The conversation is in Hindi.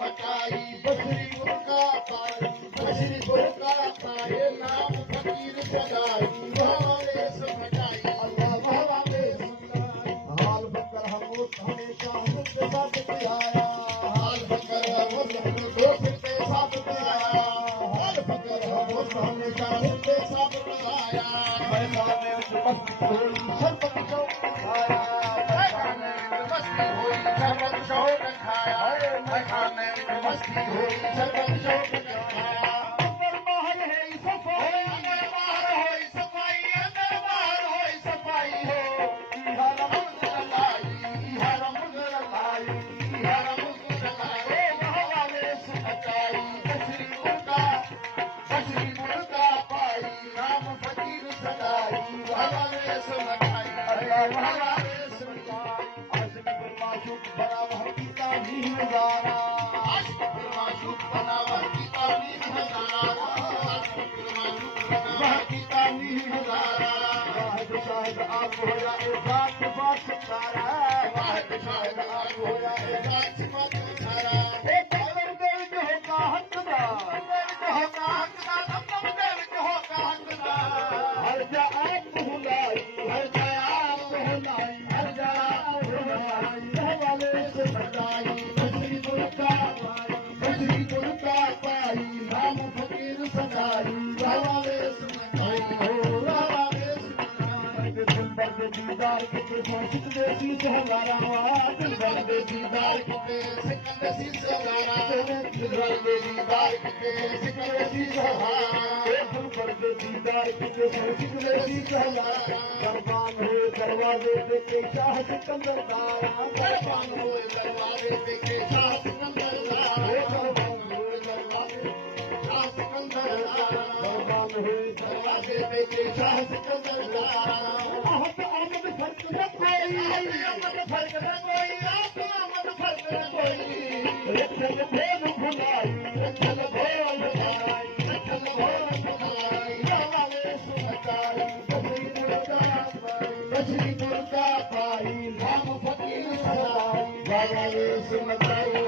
मचाई बसरी उनका पाई बसरी उनका पाए नाम फकीर सदाई वालेस मचाई अल्लाह वालेस मचाई हाल बकर हम हमेशा हमसे साथ आया हाल बकर हम दोस्त के साथ आया हाल बकर हम हमेशा हमसे साथ आया मैदान में मस्ती हुई शरबत शौक खाया मैदान में मस्ती हुई शरबत शौक खाया मैदान में मस्ती हुई शरबत शौक खाया अंदर बाहर है सफाई अंदर बाहर है सफाई अंदर बाहर है सफाई हो हरम लाई हरम लाई हरम लाई वाले सचाई बसरी उनका पाई नाम फकीर सदाई वाले समझाई अल्लाह वाले समझाई आशिक माशूक बराबर की तालीम नजारा आशिक माशूक बराबर की तालीम नजारा आशिक माशूक बराबर की तालीम नजारा वाहिद शाहिद आप हो जाए बात बात सारा वाहिद शाहिद आप हो जाए बात बात सारा ए पावर देव जो होगा हकदार देव जो होगा हकदार हम देव जो होगा हकदार हर जा आप भुलाई हर जा आप भुलाई हर जा आप भुलाई वाले से बताई बसरी उनका पाई नाम फकीर सदाई वाले से बताई हो वाले से बताई दिलबर के दीदार के मुर्शिद देसी से हमारा दिलबर के दीदार के सिकंदर सी से हमारा दिलबर के दीदार के सिकंदर सी से हमारा दिलबर के दीदार के मुर्शिद देसी से हमारा कुर्बान हुए दरवाजे पे शाह सिकंदर दाया कुर्बान हुए दरवाजे पे शाह सिकंदर दाया कुर्बान हुए दरवाजे शाह सिकंदर दाया कुर्बान हुए दरवाजे पे शाह सिकंदर दाया आमद फर्क न कोई आमद फर्क न कोई आमद फर्क न कोई रखल भेद भुलाई रखल भेद भुलाई रखल भेद भुलाई वाले सुमताई बसरी उनका पाई नाम फकीर सदाई वाले सुमताई